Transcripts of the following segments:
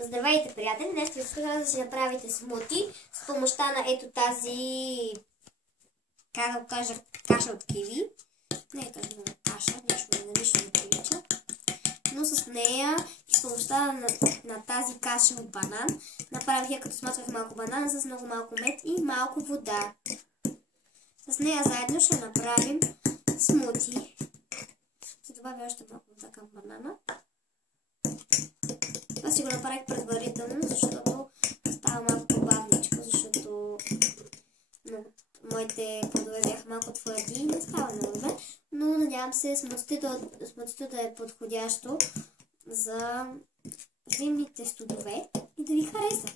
Здравейте, приятели! Днес ви искам да си направите смути с помощта на ето тази, как да го кажа, каша от киви. Не е точно каша, нищо не прилича. Но с нея и с помощта на тази каша от банан направих я, като смачах малко банан с много малко мед и малко вода. С нея заедно ще направим смути. Ще добавя още малко вода към банана. Това си го направих предварително, защото става малко по-бавничко, защото моите плодове бяха малко твърди и не става много добре. Но надявам се смутито да е подходящо за зимните студове и да ви хареса.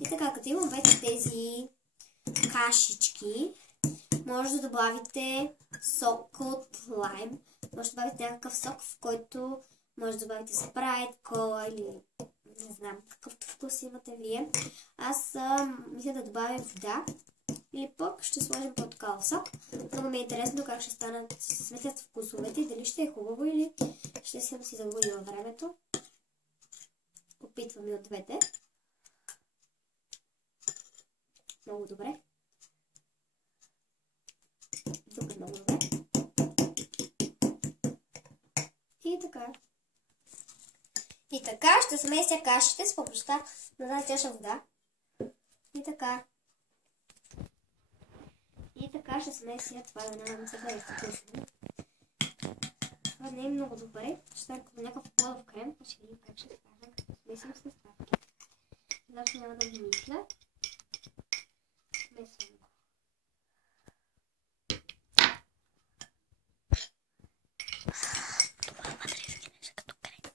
И така, като имам вече тези кашички, може да добавите сок от лайм. Може да добавите някакъв сок, в който може да добавите спрайт, кола или не знам какъвто вкус имате вие. Аз мисля да добавя вода или пък ще сложим по-такава сок. Много ми е интересно как ще станат сметят вкусовете и дали ще е хубаво или ще си загубя във времето. Опитвам и от двете. Много добре. Супер, много добре. И така. И така ще смеся кашите с помощта на тази чаша вода. И така. И така ще смеся това, да надявам се да е вкусно. Това не е много добре. Ще стане като някакъв плодов крем. Ще видим как ще стане, като смесим съставки. Защо няма да го мисля. Смесвам го. Това вътрешки не са като крем.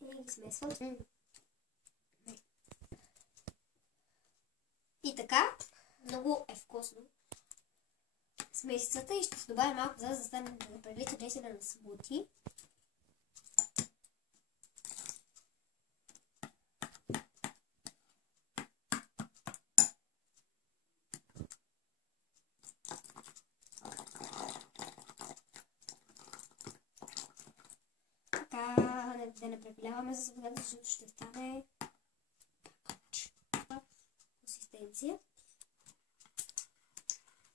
И ги смесвам. И така, много е вкусно смесицата и ще се добавя малко за да стане да прилича наистина на смути. Така, да не препиляваме за водата, защото ще стане консистенция.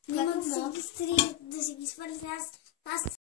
Няма да си ги свърля, аз